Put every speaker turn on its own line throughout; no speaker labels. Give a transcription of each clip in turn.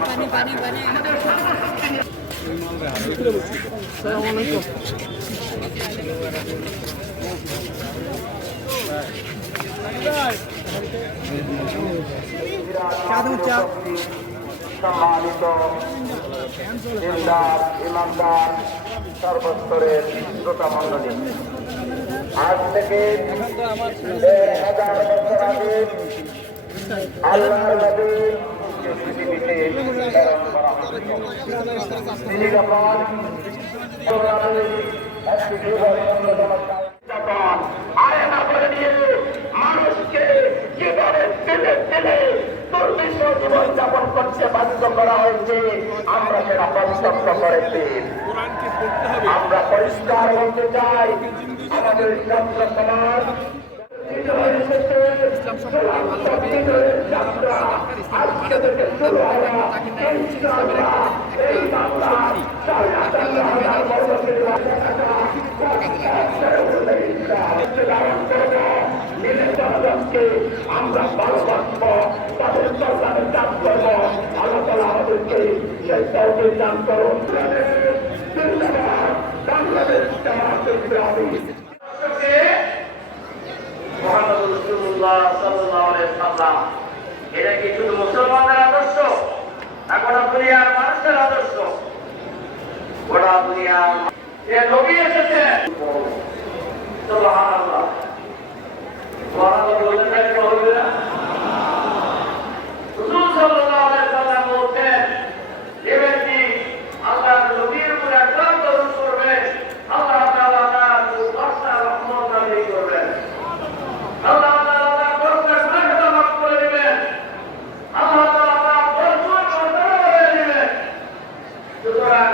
পানি পানি পানি
সম্মানিত দিনদার ইমানদার, সর্বস্তরের শ্রোতা মন্ডলী আজ থেকে হাজার বছর আগে আল্লাহর নবী পৃথিবীতে। তিনি যখন একটি অন্যতম করতে বাধ্য করা হয়েছে। আমরা সেটা প্রত্যক্ষ করেছি। আমরা পরিষ্কার হতে চাই আমাদের ছাত্র সমাজ আমরা সেই দান করুন বাংলাদেশ এটা কি শুধু মুসলমানদের আদর্শ? না গোটা দুনিয়ার মানুষের আদর্শ গোটা দুনিয়ার যে হবে না হুজুর সাল্লাল্লাহু আলাইহি সাল্লাম বলতেন যে ব্যক্তি আল্লাহর নবীর উপর একবার দরুদ করবে আল্লাহ তাআলা তার দশটা রহমত নাযিল করবেন আল্লাহ তাআলা তার দশটা গুনাহ মাফ করে দিবেন আল্লাহ তাআলা তার দশটা মর্যাদা বাড়িয়ে দিবেন সুতরাং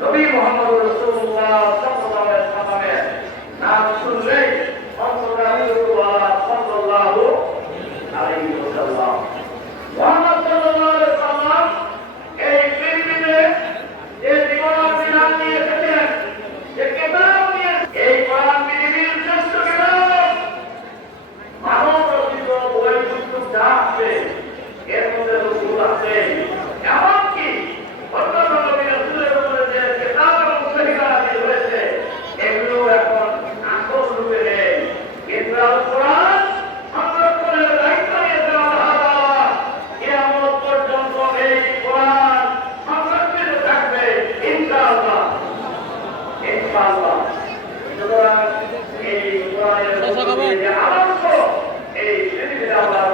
নবী মুহাম্মদ রাসূলুল্লাহ সাল্লাল্লাহু আলাইহি সাল্লামের নাম শুনলেই অন্তরাত্মা সাল্লাল্লাহু আলাইহি ওয়াসাল্লাম মুহাম্মদ সাল্লাল্লাহু আলাইহি সাল্লাম এই পৃথিবীতে যে জীবন বিধান নিয়ে এসেছেন যে কিতাব নিয়ে এই কোরআন পৃথিবীর শ্রেষ্ঠ কিতাব মানব রচিত বই পুস্তক যা আছে এর মধ্যে রসুল আছে এমনকি অন্যান্য নবী রাসূলের উপরে যে কিতাব এবং সহিহ নাযিল হয়েছে এগুলো এখন আসল রূপে নেই কিন্তু আল কোরআন সংরক্ষণের দায়িত্ব নিয়েছে আল্লাহ তাআলা কিয়ামত পর্যন্ত এই কোরআন সংরক্ষিত থাকবে ইনশাআল্লাহ ইনশাআল্লাহ সুতরাং এই কোরআনের মধ্যে যে আদর্শ এই পৃথিবীতে আল্লাহ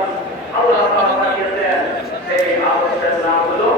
আল্লাহ তাআলা পাঠিয়েছেন সেই আদর্শের নাম হলো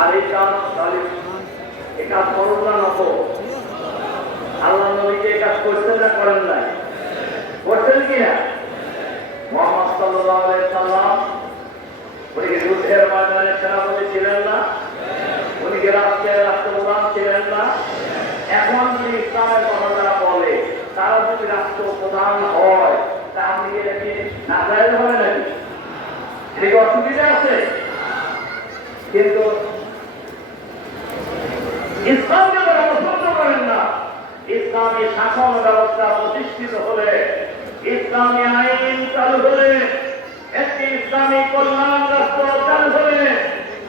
আর তাহলে এই কাজ করুন না আল্লাহ নবীকে এই কাজ করতেন না করেন নাই। করতেন কি না মোহাম্মদ আলাইহি সাল্লাম, উনি যুদ্ধের ময়দানে সেনাপতি ছিলেন না? উনি রাষ্ট্রের রাষ্ট্রপ্রধান ছিলেন না? এখন তিনি তারা যদি রাষ্ট্রপ্রধান হয় তা আপনি কি এটা কি না যায় হবে নাকি? এটা অসুবিধা আছে কিন্তু ইসলামকে তারা পছন্দ করেন না ইসলামী শাসন ব্যবস্থা প্রতিষ্ঠিত হলে, ইসলামী আইন চালু হলে, একটি ইসলামী কল্যাণ রাষ্ট্র চালু হলে,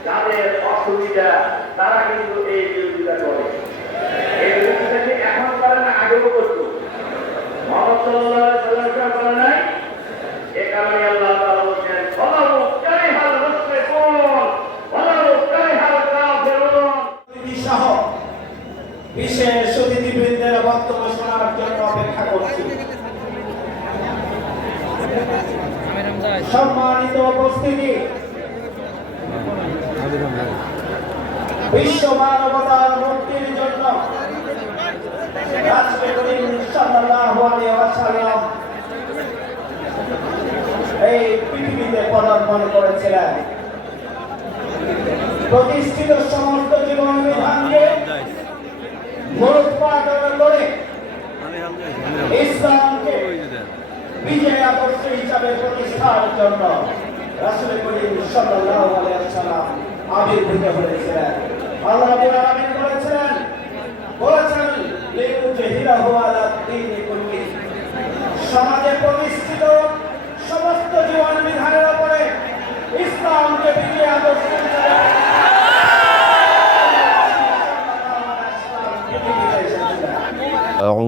যাদের অসুবিধা, তারা কিন্তু এই বিরোধিতা করে। এই এখন করে না, আগেও করত। মোহাম্মদ
সম্মানিত উপস্থিতি। বিশ্ব মানবতার মুক্তির জন্য এই পৃথিবীতে পদার্পণ করেছিলেন। প্রতিষ্ঠিত সমস্ত জীবন বিধানকে করে ইসলামকে বিজয় আদর্শ হিসাবে প্রতিষ্ঠার জন্য রাসূল করিম সাল্লাল্লাহু আলাইহি ওয়াসাল্লাম আবির্ভূত হয়েছিলেন। আল্লাহ রাব্বুল আলামিন বলেছিলেন বলেছেন লিউজহিরাহু আলা দীনি কুল্লি। সমাজে প্রতিষ্ঠিত সমস্ত জীবন বিধানের উপরে ইসলামকে বিজয় আদর্শ